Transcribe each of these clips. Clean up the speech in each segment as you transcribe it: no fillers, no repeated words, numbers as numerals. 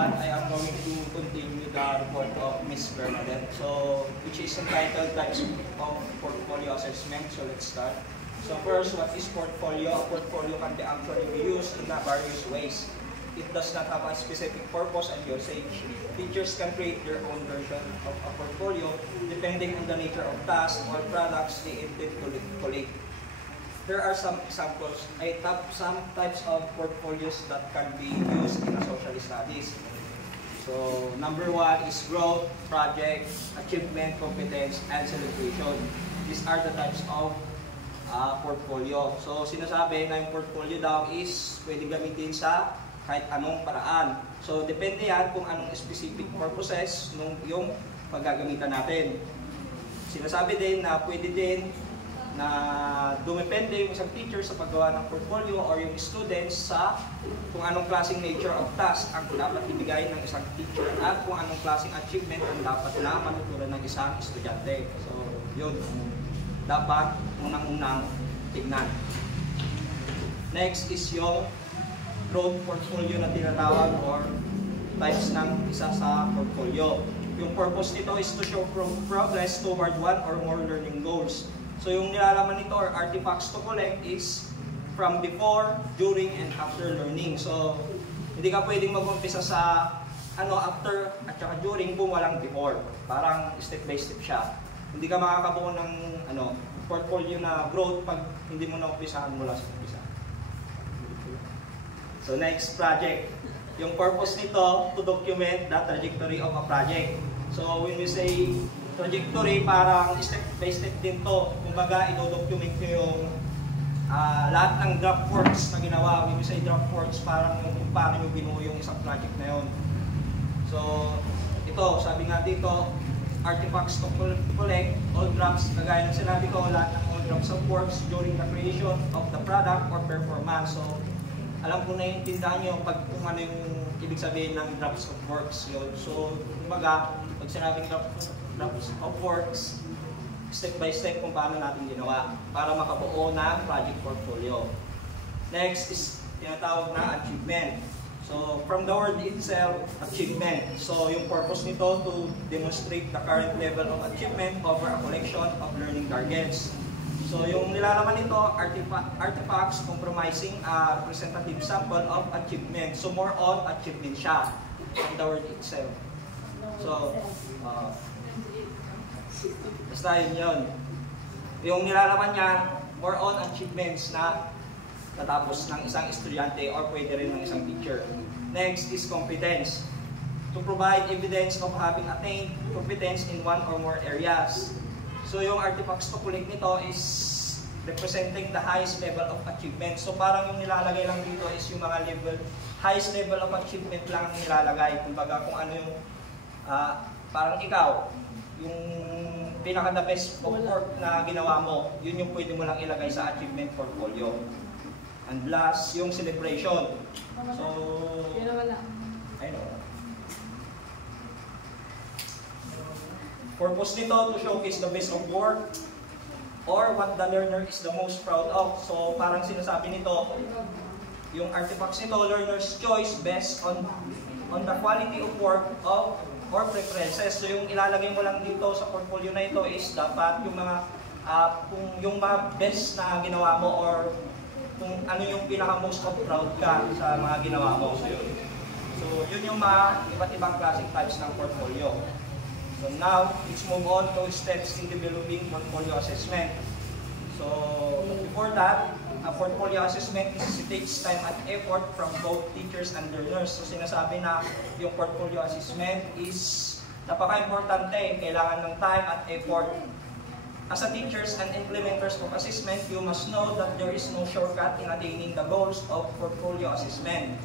everyone. I am going to continue the report of Ms. Bernadette, which is entitled Types of Portfolio Assessment. So let's start. So first, what is portfolio? A portfolio can be actually be used in various ways. It does not have a specific purpose and usage. Teachers can create their own version of a portfolio depending on the nature of tasks or products they intend to collect. There are some examples. Some types of portfolios that can be used in a social studies. So number one is growth, project, achievement, competence, and celebration. These are the types of portfolio. So sinasabi na yung portfolio daw is pwede gamitin sa kahit anong paraan. So depende yan kung anong specific purposes nung yung paggagamitan natin. Sinasabi din na pwede din na dumepende yung isang teacher sa paggawa ng portfolio or yung students sa kung anong klaseng nature of task ang dapat ibigay ng isang teacher at kung anong klaseng achievement ang dapat na matutunan ng isang estudyante. So, yun. Dapat unang-unang tignan. Next is yung growth portfolio na tinatawag or types ng isa sa portfolio. Yung purpose nito is to show progress toward one or more learning goals. So yung nilalaman nito or artifacts to collect is from before, during, and after learning. So hindi ka pwedeng mag-umpisa sa after at saka during kung walang before. Parang step by step siya. Hindi ka makakabuo ng portfolio na growth pag hindi mo na-umpisahan mula sa umpisa. So next, project. Yung purpose nito to document the trajectory of a project. So when we say trajectory, parang step by step din to. Kumbaga, ito-document nyo yung lahat ng draft works na ginawa. When we say draft works, parang kung paano nyo binuo yung isang project na yun. So, ito, sabi nga dito, artifacts to collect, all drafts, kagaya ng sinabi ko, lahat ng all drafts of works during the creation of the product or performance. So, alam ko na yung tindahan nyo kung ano yung ibig sabihin ng drafts of works yun. So, kumbaga, pag sinabing drafts of works, step by step kung paano natin ginawa para makabuo ng project portfolio. Next is tinatawag na achievement. So from the word itself, achievement. So yung purpose nito to demonstrate the current level of achievement over a collection of learning targets. So yung nilalaman nito, artifacts comprising a representative sample of achievement. So more on achievement siya from the word itself. So basta yun. Yung nilalaman niya, more on achievements na natapos ng isang estudyante or pwede rin ng isang teacher. Next is competence. To provide evidence of having attained competence in one or more areas. So yung artifacts to collect nito is representing the highest level of achievement. So parang yung nilalagay lang dito is yung mga highest level of achievement lang ang nilalagay. Kumbaga kung ano yung parang ikaw, yung pinaka-the best of work na ginawa mo, yun yung pwede mo lang ilagay sa achievement portfolio. And last, yung celebration. So, I know. Purpose nito to showcase the best of work or what the learner is the most proud of. So, parang sinasabi nito, yung artifacts nito, learner's choice based on the quality of work of or preferences. So yung ilalagay mo lang dito sa portfolio na ito is dapat yung mga kung yung mga best na ginawa mo or kung ano yung pinaka most proud ka sa mga ginawa mo. So yun yung mga iba't ibang klaseng types ng portfolio. So now, let's move on to steps in developing portfolio assessment. So before that, a portfolio assessment necessitates time and effort from both teachers and learners. So sinasabi na yung portfolio assessment is napaka-importante, kailangan ng time at effort. As a teachers and implementers of assessment, you must know that there is no shortcut in attaining the goals of portfolio assessment.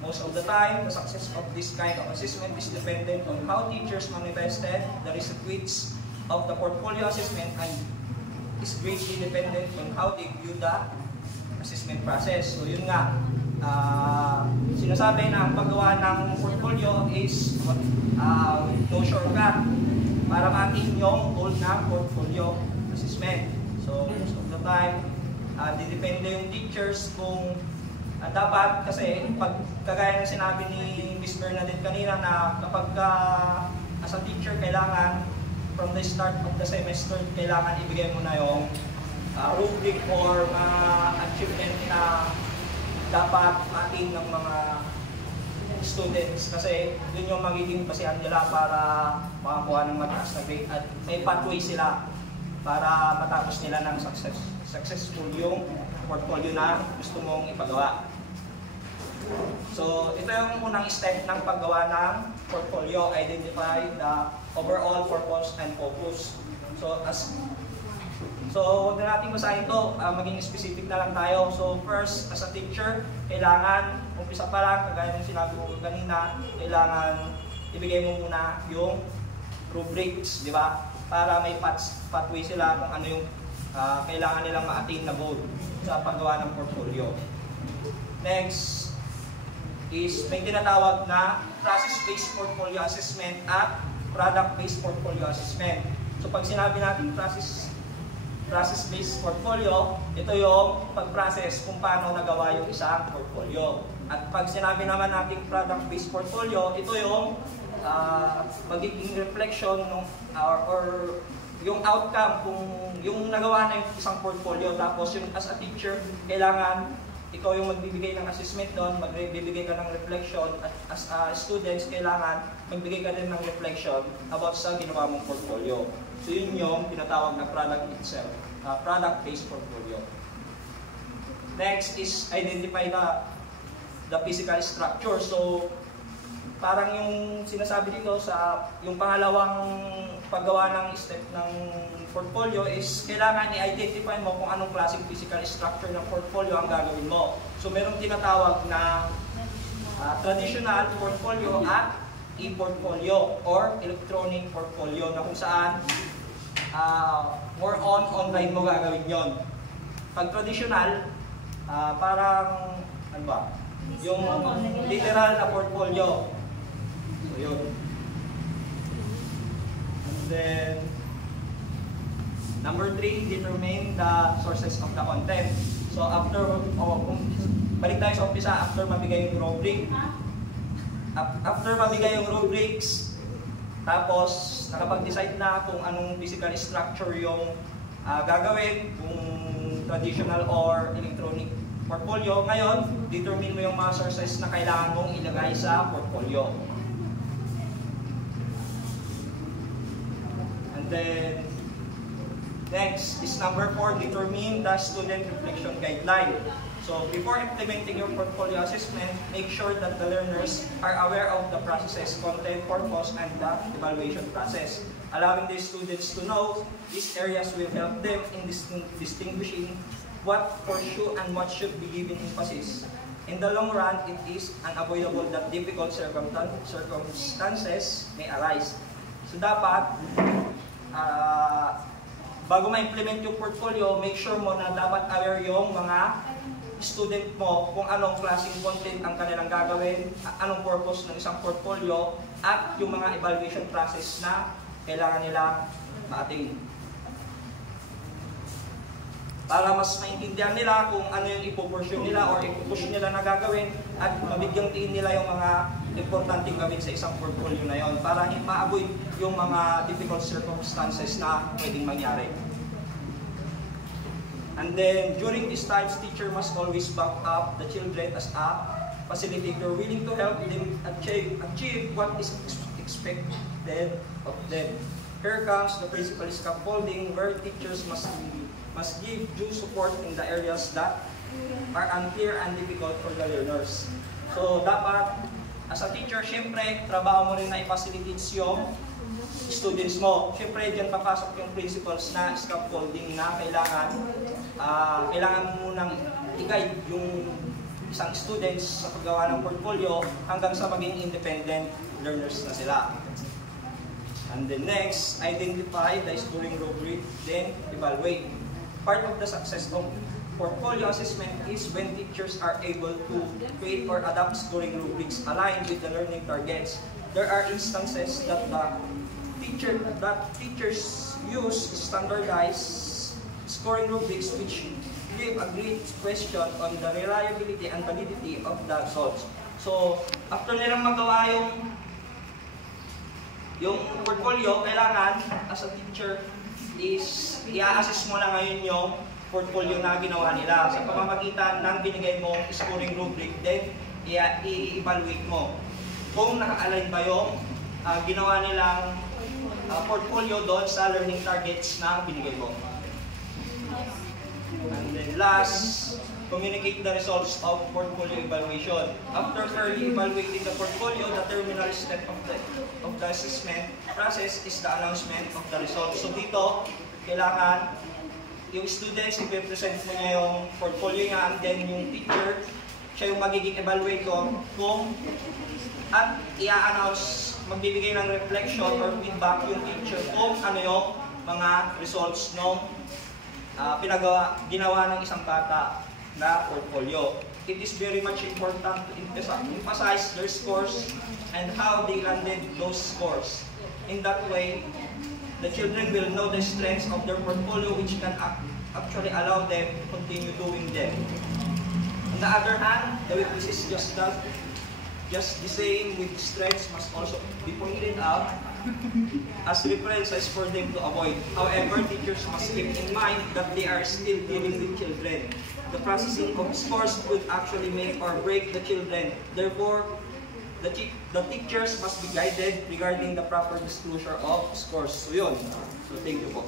Most of the time, the success of this kind of assessment is dependent on how teachers manifested the results of the portfolio assessment and is greatly dependent on how they view the assessment process. So yun nga, sinasabi na ang paggawa ng portfolio is no shortcut para ma-attain yung goal na portfolio assessment. So most of the time, depende yung teachers kung At dapat kasi, pag kagaya ng sinabi ni Miss Bernadette kanina na kapag as a teacher, kailangan from the start of the semester, kailangan ibigay mo na yung rubric or achievement na dapat atin ng mga students kasi yun yung magiging basihan nila para makakuha ng mataas na grade at may pathway sila para matapos nila ng successful yung portfolio na gusto mong ipagawa. So, ito yung unang step ng paggawa ng portfolio. Identify the overall purpose and focus. So, huwag na natin basahin ito. Maging specific na lang tayo. So, first, as a teacher, kailangan, umpisa pa lang, kagaya ng sinabi ko kanina, kailangan ibigay mo muna yung rubrics, di ba? Para may pathway sila kung ano yung kailangan nilang ma-attain na goal sa paggawa ng portfolio. Next is may tinatawag na process-based portfolio assessment at product-based portfolio assessment. So pag sinabi natin process-based portfolio, ito yung pag-process kung paano nagawa yung isang portfolio. At pag sinabi naman natin product-based portfolio, ito yung magiging reflection ng or yung outcome kung yung nagawa na yung isang portfolio. Tapos yung as a teacher, kailangan ikaw yung magbibigay ng assessment doon, magbibigay ka ng reflection, at as students, kailangan magbigay ka din ng reflection about sa ginawa mong portfolio. So yun yung pinatawag na product itself, product-based portfolio. Next is identify the physical structure. So parang yung sinasabi dito sa yung pangalawang paggawa ng step ng portfolio is kailangan i-identify mo kung anong klaseng physical structure ng portfolio ang gagawin mo. So merong tinatawag na traditional portfolio at e-portfolio or electronic portfolio na kung saan more on online mo gagawin yon. Pag traditional, parang ano ba? Yung literal na portfolio. So yun. And then number 3, determine the sources of the content. So after, balik tayo sa umpisa, after mabigay yung rubric, after mabigay yung rubrics, tapos nakapag-decide na kung anong physical structure yung gagawin, kung traditional or electronic portfolio, ngayon, determine mo yung mga sources na kailangan mong ilagay sa portfolio. And then, next is number 4, determine the student reflection guideline. So, before implementing your portfolio assessment, make sure that the learners are aware of the processes, content, purpose, and the evaluation process. Allowing the students to know these areas will help them in distinguishing what pursue and what should be given emphasis. In the long run, it is unavoidable that difficult circumstances may arise. So dapat, bago ma-implement yung portfolio, make sure mo na dapat aware yung mga student mo kung anong klaseng content ang kanilang gagawin, anong purpose ng isang portfolio, at yung mga evaluation process na kailangan nila ma-attain. Para mas maintindihan nila kung ano yung ipupursue nila or ipupush nila na gagawin at mabigyang tiin nila yung mga importanteng gawin sa isang portfolio na yon para ma-avoid yung mga difficult circumstances na pwedeng mangyari. And then, during these times, teacher must always back up the children as a facilitator willing to help them achieve what is expected of them. Here comes the principal scaffolding where teachers must give due support in the areas that are unclear and difficult for the learners. So, dapat, as a teacher, syempre, trabaho mo rin na i-facilitate yung students mo. Syempre, dyan papasok yung principles na scaffolding na kailangan mo munang i-guide yung isang students sa paggawa ng portfolio hanggang sa maging independent learners na sila. And then next, identify the scoring rubric, then evaluate. Part of the success of portfolio assessment is when teachers are able to create or adapt scoring rubrics aligned with the learning targets. There are instances that teachers use standardized scoring rubrics which give a great question on the reliability and validity of the results. So, after nilang magawa yung portfolio, kailangan, as a teacher, is i-assess mo na ngayon yung portfolio na ginawa nila. Sa pamamagitan ng binigay mong scoring rubric, then i-evaluate mo kung naka-align ba yung ginawa nilang portfolio doon sa learning targets na binigay mo. And then last, communicate the results of portfolio evaluation. After thoroughly evaluating the portfolio, the terminal step of the assessment process is the announcement of the results. So dito, kailangan yung students, i-present mo niya yung portfolio niya, and then yung teacher, siya yung magiging evaluator kung at i-announce, magbibigay ng reflection or feedback yung teacher kung ano yung mga results ng ginawa ng isang bata na portfolio. It is very much important to emphasize their scores and how they landed those scores. In that way, the children will know the strengths of their portfolio, which can actually allow them to continue doing them. On the other hand, the weaknesses just the same with strengths must also be pointed out as references for them to avoid. However, teachers must keep in mind that they are still dealing with children. The processing of scores could actually make or break the children. Therefore, the teachers must be guided regarding the proper disclosure of scores. So yun. So thank you po.